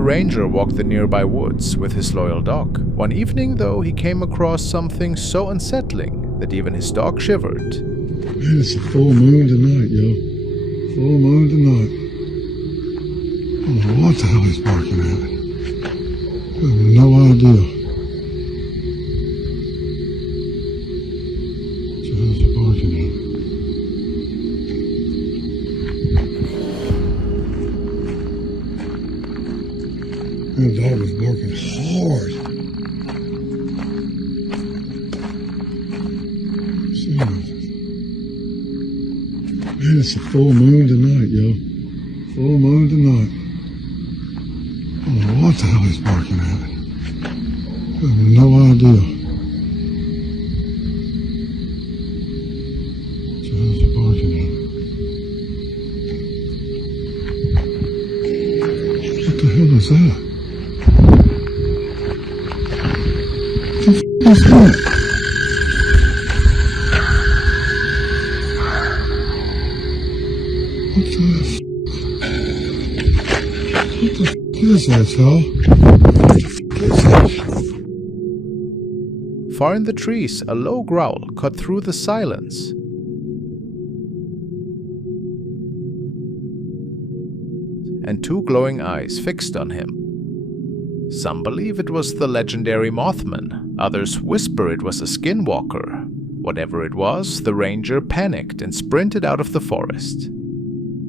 the ranger walked the nearby woods with his loyal dog. One evening, though, he came across something so unsettling that even his dog shivered. Man, it's a full moon tonight, yo. Full moon tonight. I don't know what the hell he's barking at. I have no idea. What the hell is he barking at? That dog was barking hard. See nothing. Man, it's a full moon tonight, yo. Full moon tonight. I don't know what the hell he's barking at. I have no idea. What the hell is he barking at? What the hell is that? What's that? What the f*** is that, y'all? What the f*** is that? Far in the trees, a low growl cut through the silence. And two glowing eyes fixed on him. Some believe it was the legendary Mothman, others whisper it was a skinwalker. Whatever it was, the ranger panicked and sprinted out of the forest.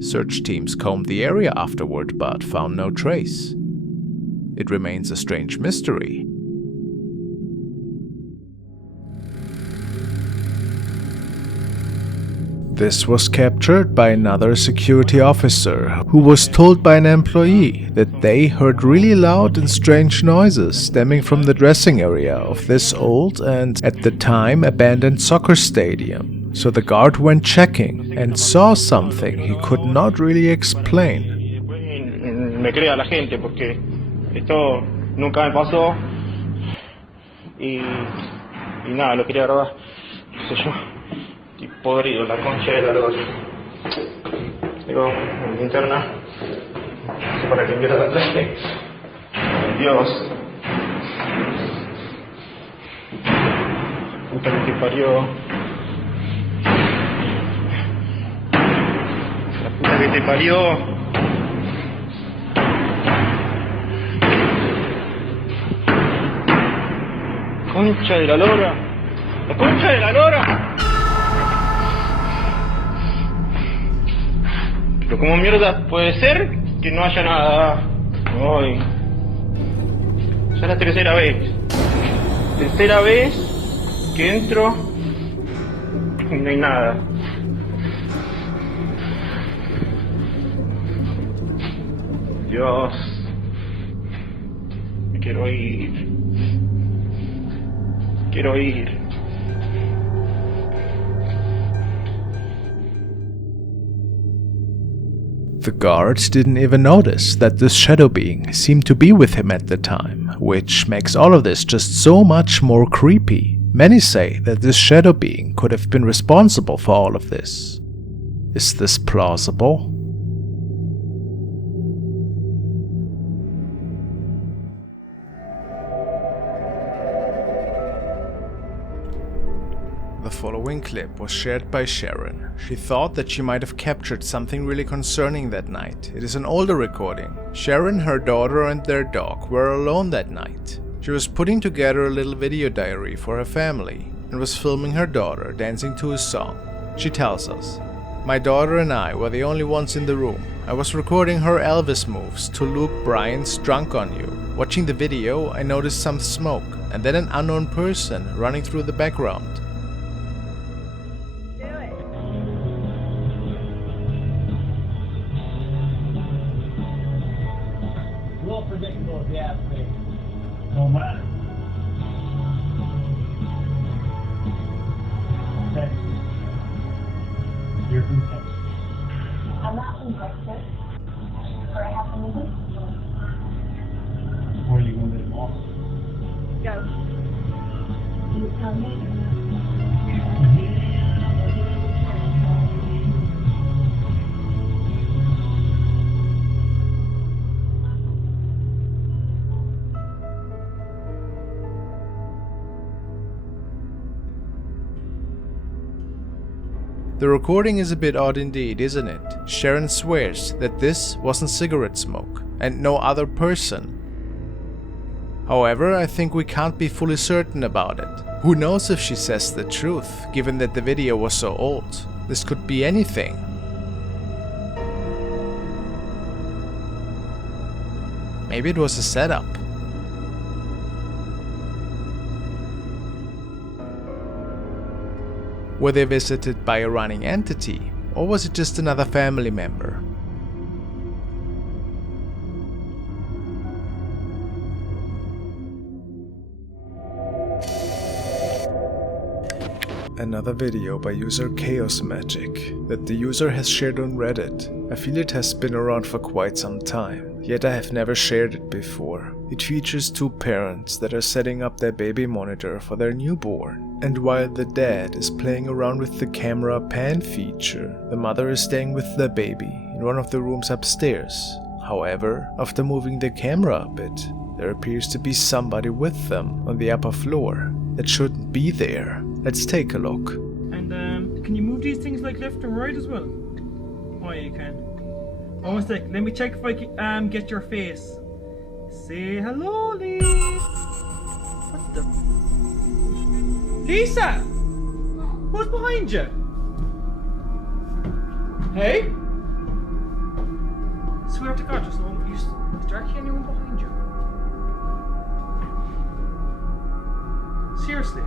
Search teams combed the area afterward but found no trace. It remains a strange mystery. This was captured by another security officer who was told by an employee that they heard really loud and strange noises stemming from the dressing area of this old and, at the time, abandoned soccer stadium. So the guard went checking and saw something he could not really explain. Me crea la gente porque esto nunca me pasó y nada, lo quería grabar, qué sé yo. Podrido, la concha de la lora. Digo, en linterna, para que viera la frente. Dios. Puta que te parió. La puta que te parió. Concha de la lora. La concha de la lora. Pero ¿cómo mierda puede ser que no haya nada hoy? Ya es la tercera vez. Tercera vez que entro y no hay nada. Dios. Me quiero ir. Quiero ir. The guards didn't even notice that this shadow being seemed to be with him at the time, which makes all of this just so much more creepy. Many say that this shadow being could have been responsible for all of this. Is this plausible? The following clip was shared by Sharon. She thought that she might have captured something really concerning that night. It is an older recording. Sharon, her daughter and their dog were alone that night. She was putting together a little video diary for her family and was filming her daughter dancing to a song. She tells us, "My daughter and I were the only ones in the room. I was recording her Elvis moves to Luke Bryan's Drunk on You. Watching the video, I noticed some smoke and then an unknown person running through the background. Predictable if you ask me. No matter. Okay. You're from Texas. I'm not from Texas. Or I have to move. Where are you going to live, Moss? Go. You tell me. The recording is a bit odd indeed, isn't it? Sharon swears that this wasn't cigarette smoke and no other person. However, I think we can't be fully certain about it. Who knows if she says the truth, given that the video was so old? This could be anything. Maybe it was a setup. Were they visited by a running entity, or was it just another family member? Another video by user Chaos Magic that the user has shared on Reddit. I feel it has been around for quite some time, yet I have never shared it before. It features two parents that are setting up their baby monitor for their newborn, and while the dad is playing around with the camera pan feature, the mother is staying with the baby in one of the rooms upstairs. However, after moving the camera a bit, there appears to be somebody with them on the upper floor that shouldn't be there. Let's take a look. And can you move these things like left and right as well? Oh yeah, you can. Oh, one sec. Let me check if I can get your face. Say hello, Lisa. What the? Lisa! Who's behind you? Hey? Swear to God, just don't. Is there actually anyone behind you? Seriously?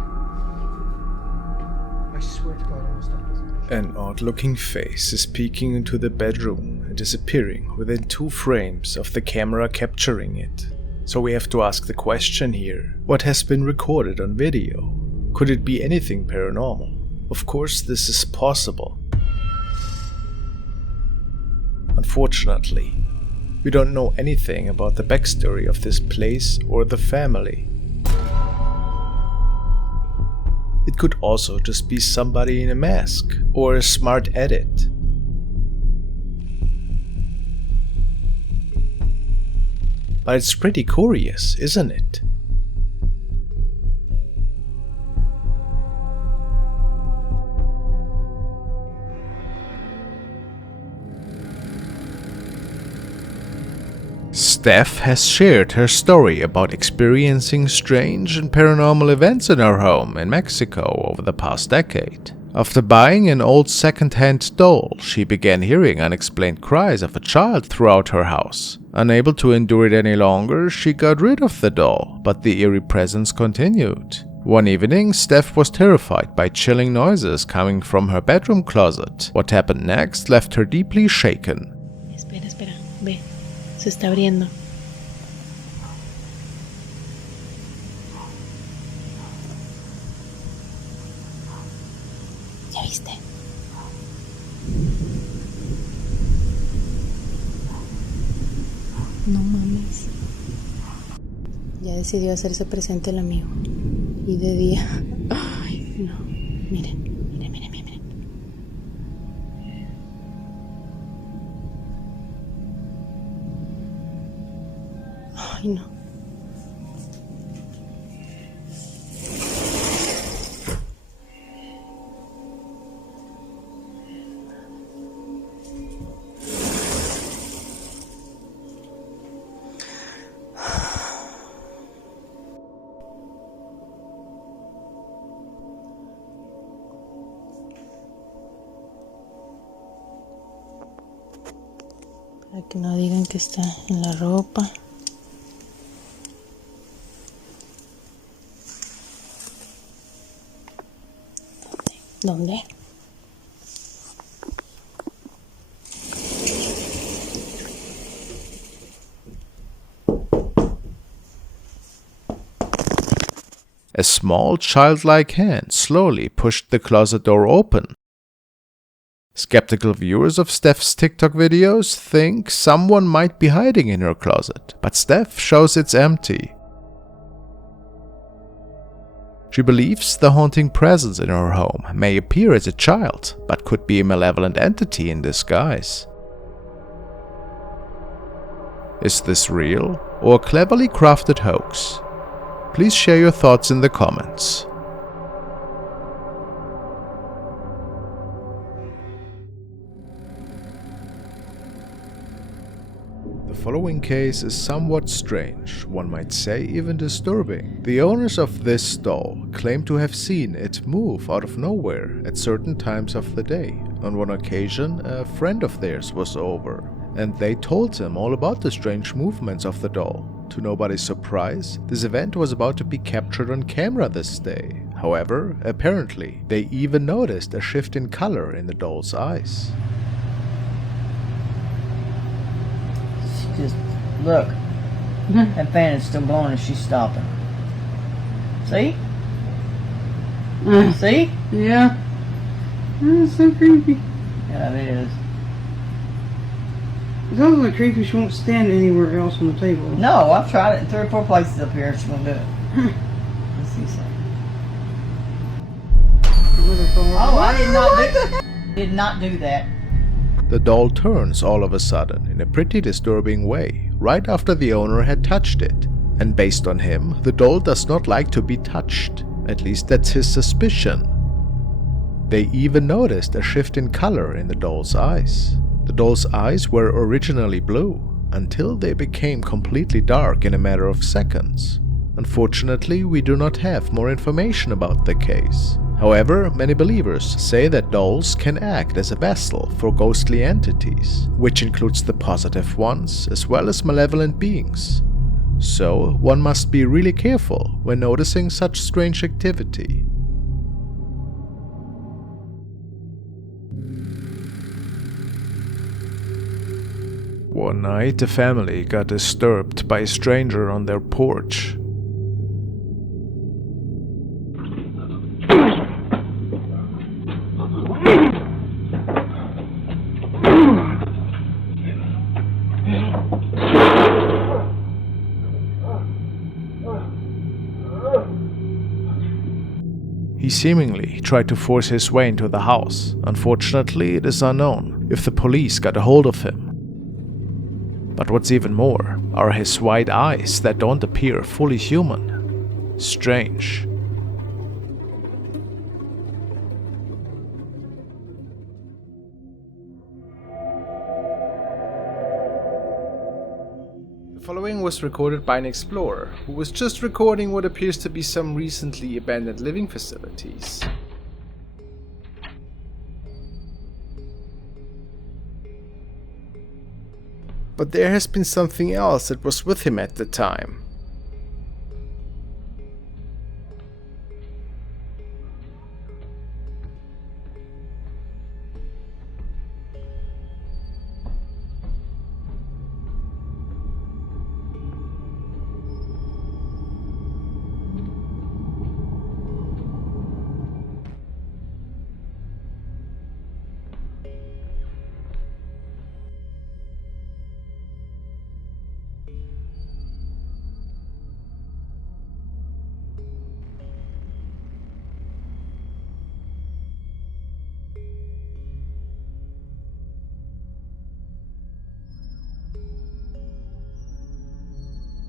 I swear to God, I must stop this. An odd-looking face is peeking into the bedroom and disappearing within 2 frames of the camera capturing it. So we have to ask the question here, what has been recorded on video? Could it be anything paranormal? Of course this is possible. Unfortunately, we don't know anything about the backstory of this place or the family. It could also just be somebody in a mask or a smart edit. But it's pretty curious, isn't it? Steph has shared her story about experiencing strange and paranormal events in her home in Mexico over the past decade. After buying an old second-hand doll, she began hearing unexplained cries of a child throughout her house. Unable to endure it any longer, she got rid of the doll, but the eerie presence continued. One evening, Steph was terrified by chilling noises coming from her bedroom closet. What happened next left her deeply shaken. Espera, ve. Se está abriendo. ¿Ya viste? No mames. Ya decidió hacerse presente el amigo. Y de día. Ay, no. Miren. Ay, no. Para que no digan que está en la ropa. ¿Dónde? A small childlike hand slowly pushed the closet door open. Skeptical viewers of Steph's TikTok videos think someone might be hiding in her closet, but Steph shows it's empty. She believes the haunting presence in her home may appear as a child, but could be a malevolent entity in disguise. Is this real or a cleverly crafted hoax? Please share your thoughts in the comments. The following case is somewhat strange, one might say even disturbing. The owners of this doll claim to have seen it move out of nowhere at certain times of the day. On one occasion, a friend of theirs was over, and they told him all about the strange movements of the doll. To nobody's surprise, this event was about to be captured on camera this day. However, apparently, they even noticed a shift in color in the doll's eyes. Just look. That fan is still blowing and she's stopping. See? See? Yeah. That's so creepy. Yeah, it is. It's also creepy she won't stand anywhere else on the table. No, I've tried it in 3 or 4 places up here and she won't do it. Let's see something. Oh, I did not do that. The doll turns all of a sudden in a pretty disturbing way, right after the owner had touched it. And based on him, the doll does not like to be touched. At least that's his suspicion. They even noticed a shift in color in the doll's eyes. The doll's eyes were originally blue, until they became completely dark in a matter of seconds. Unfortunately, we do not have more information about the case. However, many believers say that dolls can act as a vessel for ghostly entities, which includes the positive ones as well as malevolent beings. So, one must be really careful when noticing such strange activity. One night, a family got disturbed by a stranger on their porch. He seemingly tried to force his way into the house. Unfortunately, it is unknown if the police got a hold of him. But what's even more are his wide eyes that don't appear fully human. Strange. The following was recorded by an explorer who was just recording what appears to be some recently abandoned living facilities. But there has been something else that was with him at the time.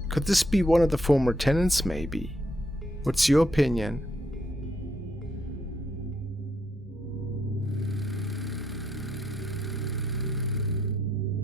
Could this be one of the former tenants, maybe? What's your opinion?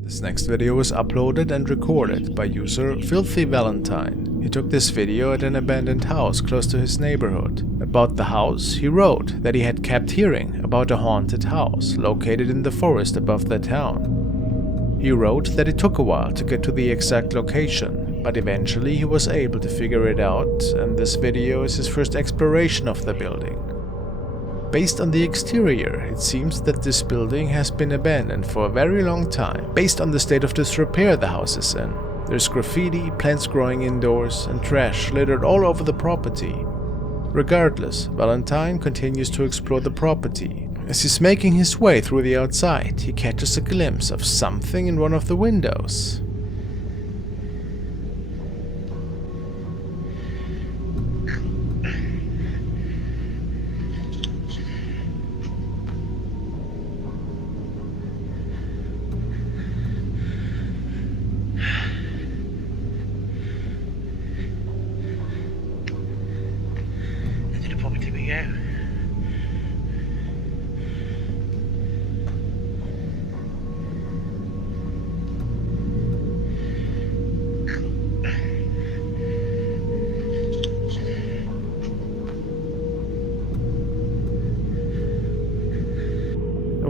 This next video was uploaded and recorded by user Filthy Valentine. He took this video at an abandoned house close to his neighborhood. About the house, he wrote that he had kept hearing about a haunted house located in the forest above the town. He wrote that it took a while to get to the exact location, but eventually he was able to figure it out, and this video is his first exploration of the building. Based on the exterior, it seems that this building has been abandoned for a very long time, based on the state of disrepair the house is in. There's graffiti, plants growing indoors, and trash littered all over the property. Regardless, Valentine continues to explore the property. As he's making his way through the outside, he catches a glimpse of something in one of the windows.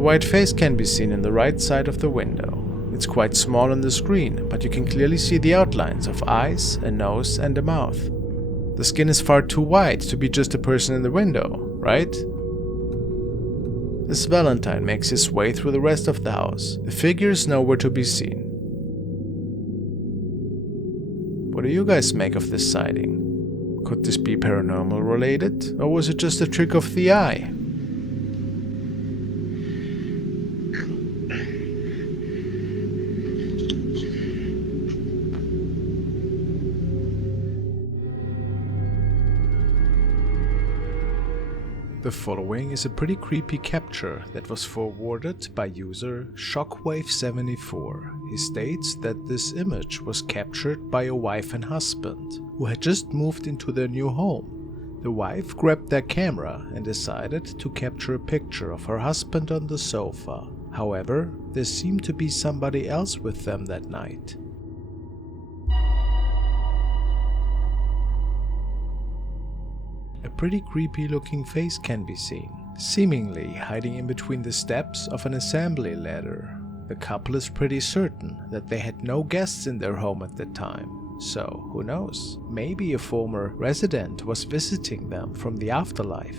white face can be seen in the right side of the window. It's quite small on the screen, but you can clearly see the outlines of eyes, a nose and a mouth. The skin is far too white to be just a person in the window, right? As Valentine makes his way through the rest of the house, the figure is nowhere to be seen. What do you guys make of this sighting? Could this be paranormal related, or was it just a trick of the eye? The following is a pretty creepy capture that was forwarded by user Shockwave74. He states that this image was captured by a wife and husband who had just moved into their new home. The wife grabbed their camera and decided to capture a picture of her husband on the sofa. However, there seemed to be somebody else with them that night. A pretty creepy looking face can be seen, seemingly hiding in between the steps of an assembly ladder. The couple is pretty certain that they had no guests in their home at the time, so who knows, maybe a former resident was visiting them from the afterlife,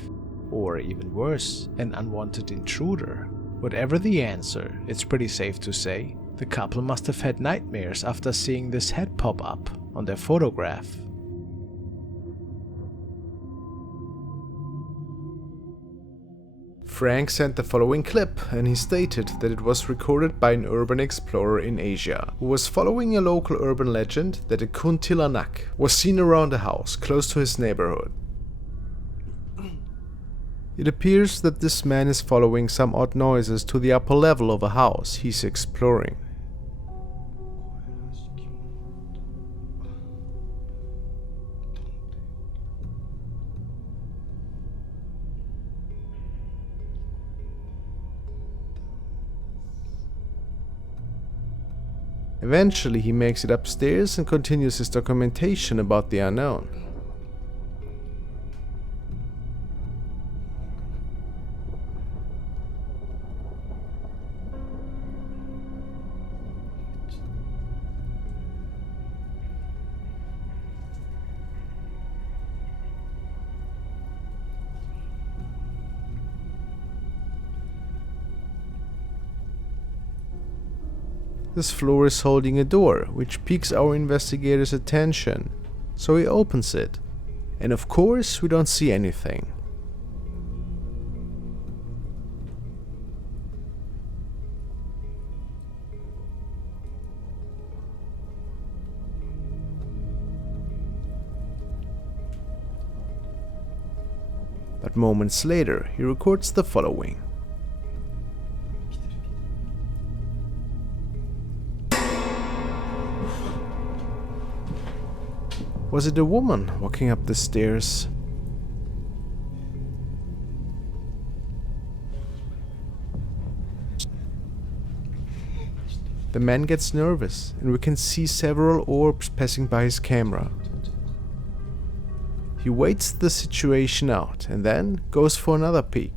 or even worse, an unwanted intruder. Whatever the answer, it's pretty safe to say, the couple must have had nightmares after seeing this head pop up on their photograph. Frank sent the following clip, and he stated that it was recorded by an urban explorer in Asia, who was following a local urban legend that a kuntilanak was seen around a house close to his neighborhood. It appears that this man is following some odd noises to the upper level of a house he's exploring. Eventually he makes it upstairs and continues his documentation about the unknown. This floor is holding a door, which piques our investigator's attention, so he opens it, and of course we don't see anything. But moments later, he records the following. Was it a woman walking up the stairs? The man gets nervous, and we can see several orbs passing by his camera. He waits the situation out and then goes for another peek.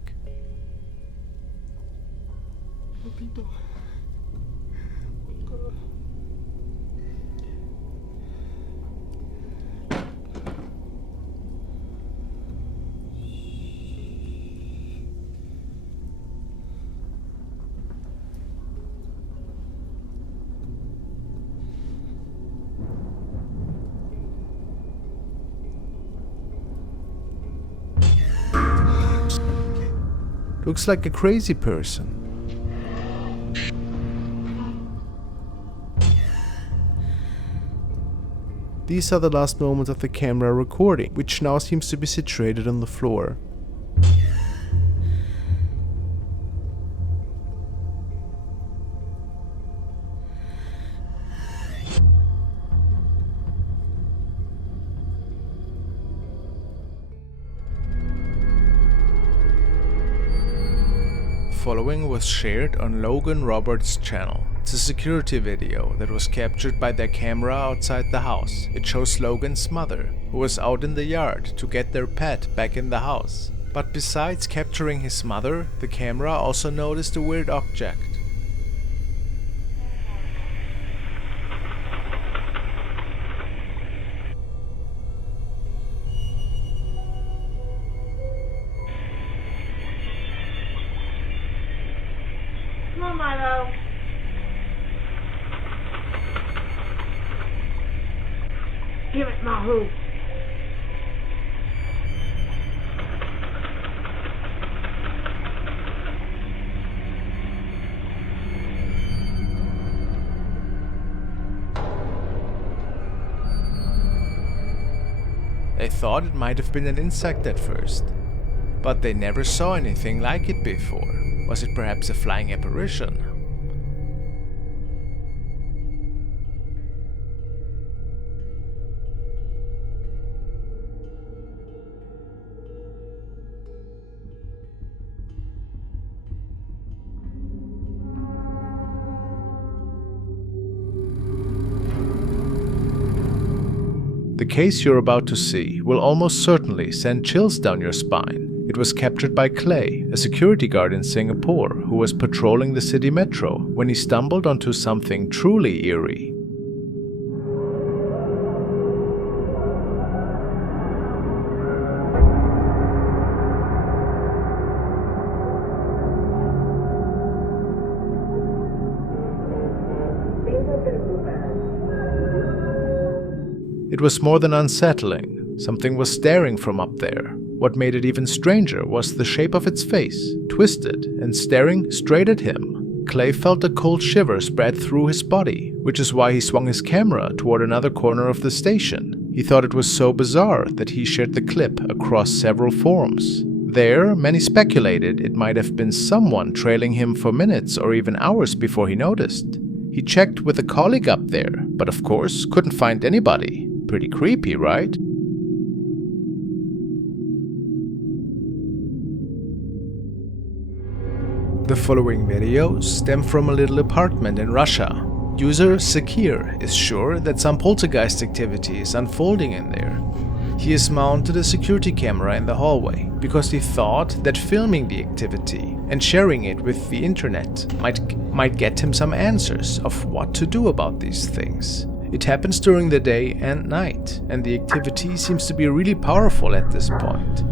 Looks like a crazy person. These are the last moments of the camera recording, which now seems to be situated on the floor. Following was shared on Logan Roberts' channel. It's a security video that was captured by their camera outside the house. It shows Logan's mother, who was out in the yard to get their pet back in the house. But besides capturing his mother, the camera also noticed a weird object. Come on, Milo. Give it, Mahu. They thought it might have been an insect at first, but they never saw anything like it before. Was it perhaps a flying apparition? The case you're about to see will almost certainly send chills down your spine. It was captured by Clay, a security guard in Singapore who was patrolling the city metro when he stumbled onto something truly eerie. It was more than unsettling. Something was staring from up there. What made it even stranger was the shape of its face, twisted and staring straight at him. Clay felt a cold shiver spread through his body, which is why he swung his camera toward another corner of the station. He thought it was so bizarre that he shared the clip across several forums. There, many speculated it might have been someone trailing him for minutes or even hours before he noticed. He checked with a colleague up there, but of course couldn't find anybody. Pretty creepy, right? The following videos stem from a little apartment in Russia. User Sakir is sure that some poltergeist activity is unfolding in there. He has mounted a security camera in the hallway because he thought that filming the activity and sharing it with the internet might get him some answers of what to do about these things. It happens during the day and night, and the activity seems to be really powerful at this point.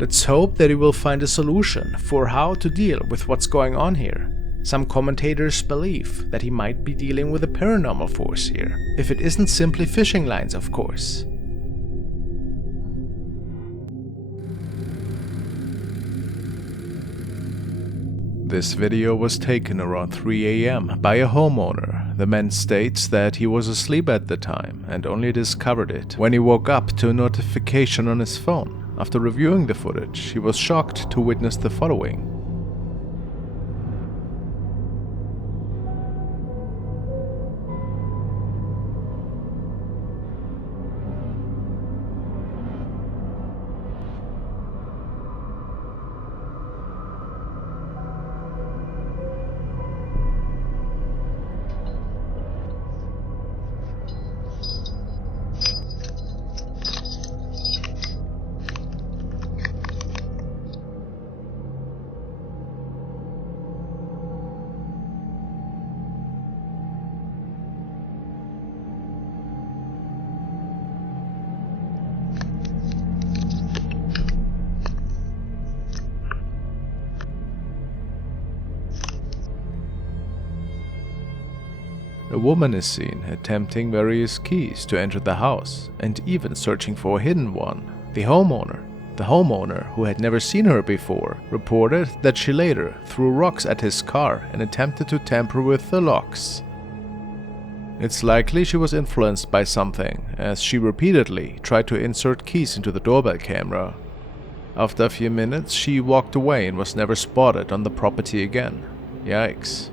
Let's hope that he will find a solution for how to deal with what's going on here. Some commentators believe that he might be dealing with a paranormal force here, if it isn't simply fishing lines, of course. This video was taken around 3 AM by a homeowner. The man states that he was asleep at the time and only discovered it when he woke up to a notification on his phone. After reviewing the footage, he was shocked to witness the following. woman is seen attempting various keys to enter the house and even searching for a hidden one. The homeowner, who had never seen her before, reported that she later threw rocks at his car and attempted to tamper with the locks. It's likely she was influenced by something, as she repeatedly tried to insert keys into the doorbell camera. After a few minutes, she walked away and was never spotted on the property again. Yikes.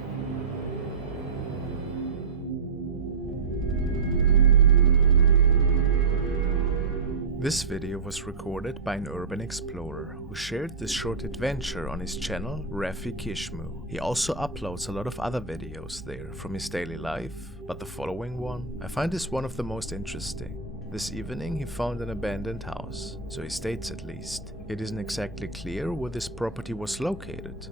This video was recorded by an urban explorer who shared this short adventure on his channel Raffi Kishmu. He also uploads a lot of other videos there from his daily life, but the following one I find is one of the most interesting. This evening he found an abandoned house, so he states at least. It isn't exactly clear where this property was located,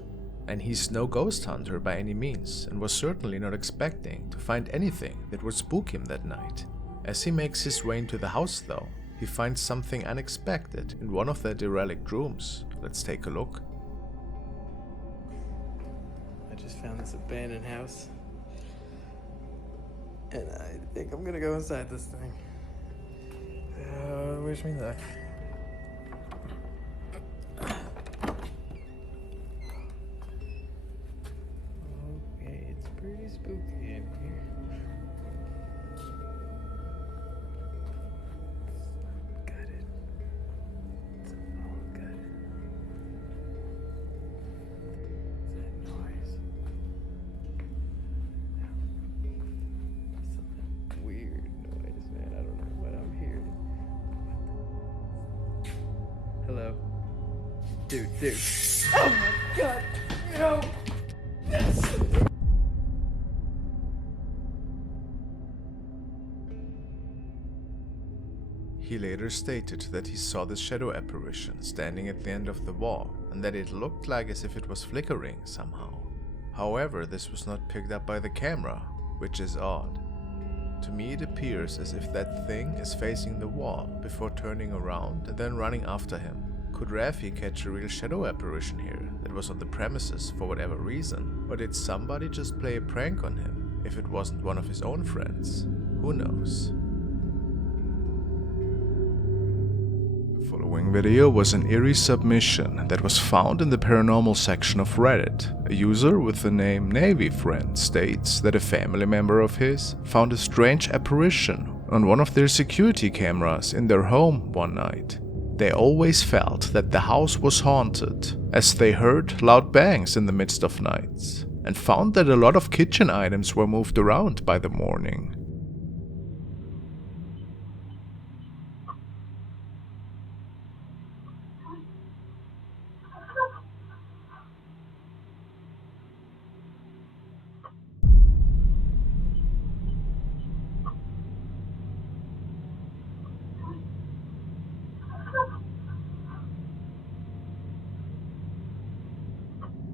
and he's no ghost hunter by any means and was certainly not expecting to find anything that would spook him that night. As he makes his way into the house though, he finds something unexpected in one of the derelict rooms. Let's take a look. I just found this abandoned house, and I think I'm gonna go inside this thing. Wish me luck. Okay, it's pretty spooky in here. Hello. Dude. Oh my god! No! Yes! He later stated that he saw this shadow apparition standing at the end of the wall and that it looked like as if it was flickering somehow. However, this was not picked up by the camera, which is odd. To me it appears as if that thing is facing the wall before turning around and then running after him. Could Raffi catch a real shadow apparition here that was on the premises for whatever reason? Or did somebody just play a prank on him if it wasn't one of his own friends? Who knows? The following video was an eerie submission that was found in the paranormal section of Reddit. A user with the name Navy Friend states that a family member of his found a strange apparition on one of their security cameras in their home one night. They always felt that the house was haunted, as they heard loud bangs in the midst of nights, and found that a lot of kitchen items were moved around by the morning.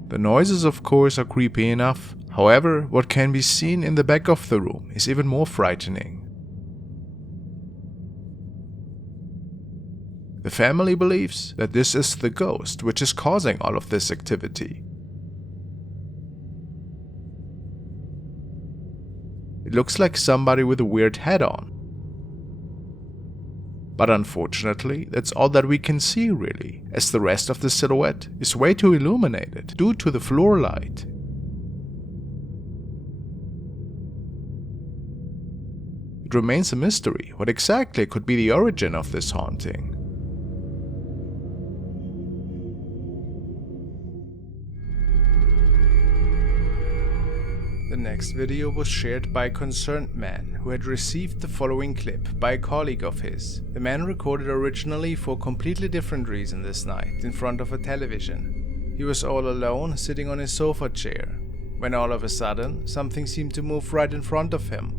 The noises, of course, are creepy enough. However, what can be seen in the back of the room is even more frightening. The family believes that this is the ghost which is causing all of this activity. It looks like somebody with a weird hat on. But unfortunately, that's all that we can see really, as the rest of the silhouette is way too illuminated due to the floor light. It remains a mystery what exactly could be the origin of this haunting. The next video was shared by a concerned man who had received the following clip by a colleague of his. The man recorded originally for a completely different reason this night in front of a television. He was all alone sitting on his sofa chair, when all of a sudden something seemed to move right in front of him.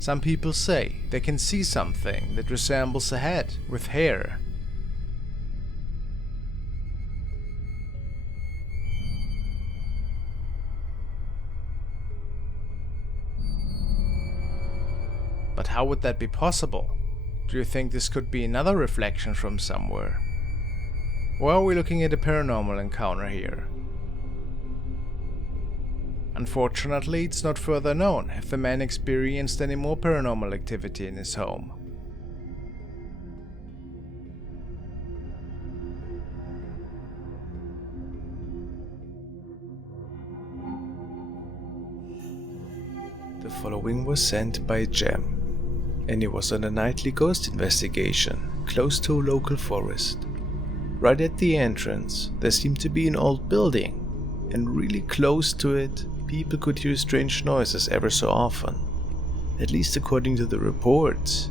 Some people say they can see something that resembles a head with hair. how would that be possible? Do you think this could be another reflection from somewhere? Or are we looking at a paranormal encounter here? Unfortunately, it's not further known if the man experienced any more paranormal activity in his home. The following was sent by Jem, and it was on a nightly ghost investigation close to a local forest. Right at the entrance, there seemed to be an old building, and really close to it, people could hear strange noises ever so often, at least according to the reports.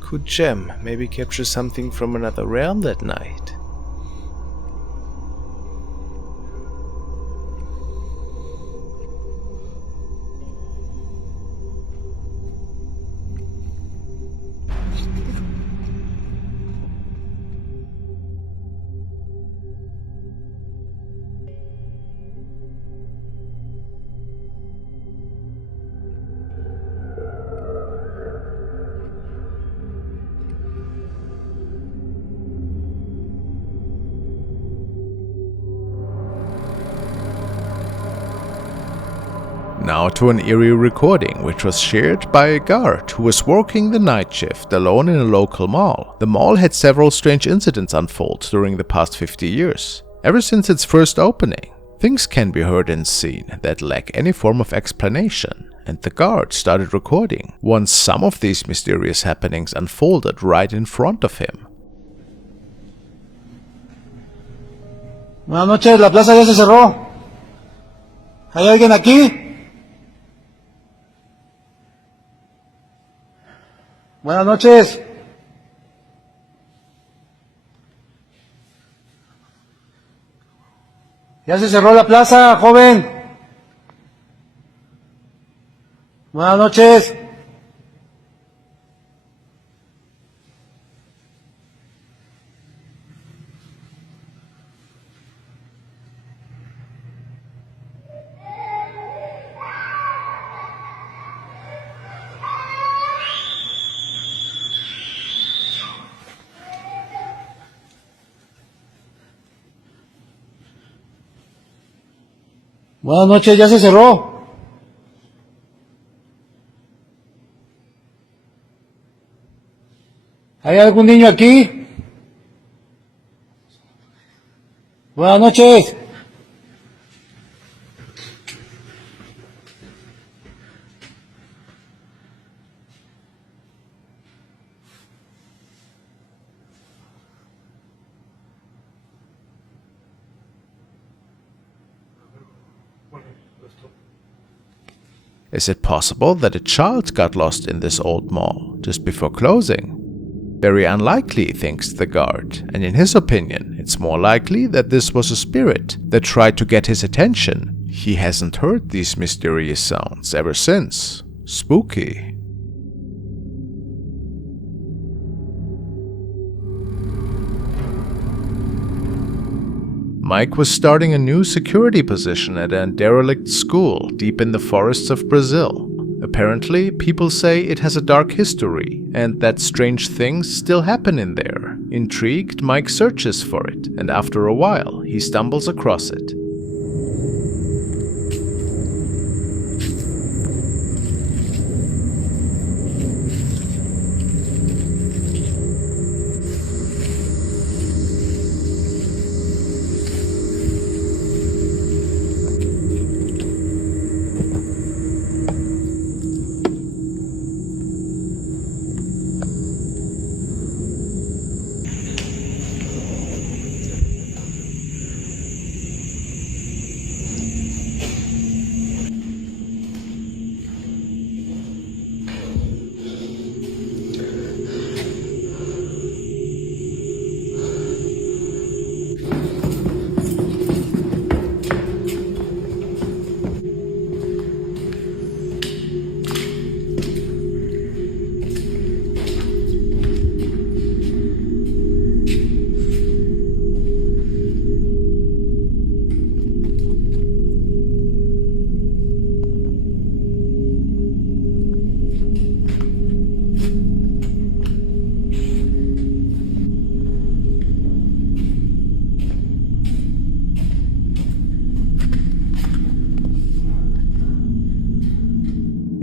Could Jem maybe capture something from another realm that night? Now to an eerie recording which was shared by a guard who was working the night shift alone in a local mall. The mall had several strange incidents unfold during the past 50 years. Ever since its first opening, things can be heard and seen that lack any form of explanation, and the guard started recording once some of these mysterious happenings unfolded right in front of him. Buenas noches, la plaza ya se cerró. ¿Hay alguien aquí? Buenas noches. Ya se cerró la plaza, joven. Buenas noches. Buenas noches, ya se cerró. ¿Hay algún niño aquí? Buenas noches. Is it possible that a child got lost in this old mall just before closing? Very unlikely, thinks the guard, and in his opinion, it's more likely that this was a spirit that tried to get his attention. He hasn't heard these mysterious sounds ever since. Spooky. Mike was starting a new security position at a derelict school deep in the forests of Brazil. Apparently, people say it has a dark history and that strange things still happen in there. Intrigued, Mike searches for it, and after a while, he stumbles across it.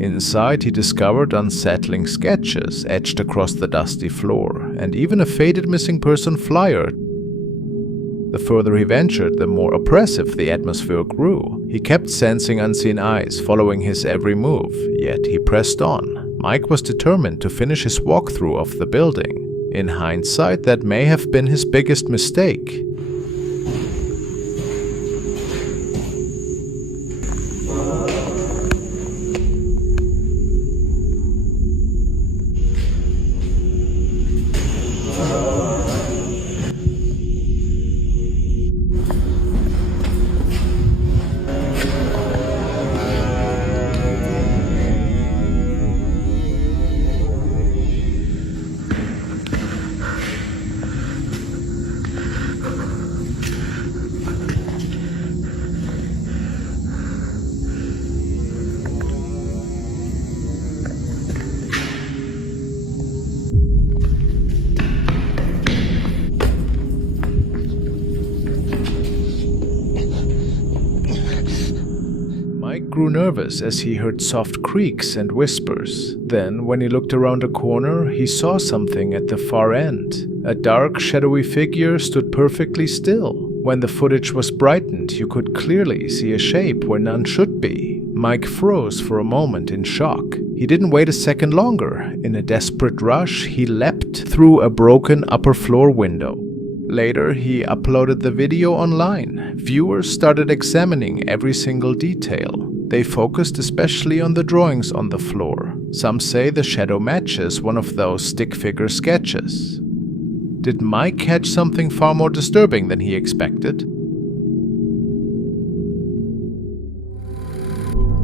Inside, he discovered unsettling sketches etched across the dusty floor, and even a faded missing person flyer. The further he ventured, the more oppressive the atmosphere grew. He kept sensing unseen eyes following his every move, yet he pressed on. Mike was determined to finish his walkthrough of the building. In hindsight, that may have been his biggest mistake. Mike grew nervous as he heard soft creaks and whispers. Then, when he looked around a corner, he saw something at the far end. A dark, shadowy figure stood perfectly still. When the footage was brightened, you could clearly see a shape where none should be. Mike froze for a moment in shock. He didn't wait a second longer. In a desperate rush, he leapt through a broken upper floor window. Later, he uploaded the video online. Viewers started examining every single detail. They focused especially on the drawings on the floor. Some say the shadow matches one of those stick figure sketches. Did Mike catch something far more disturbing than he expected?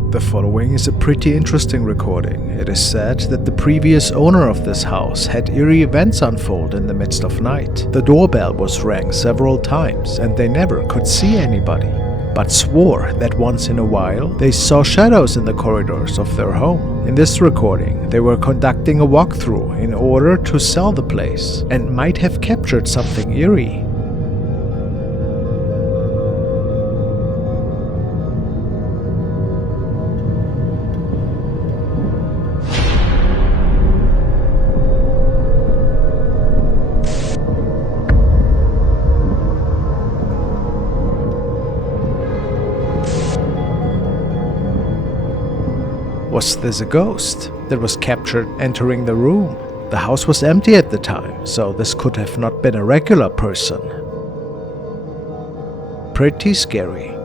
The following is a pretty interesting recording. It is said that the previous owner of this house had eerie events unfold in the midst of night. The doorbell was rang several times and they never could see anybody, but swore that once in a while they saw shadows in the corridors of their home. In this recording, they were conducting a walkthrough in order to sell the place and might have captured something eerie. Was this a ghost that was captured entering the room? The house was empty at the time, so this could have not been a regular person. Pretty scary.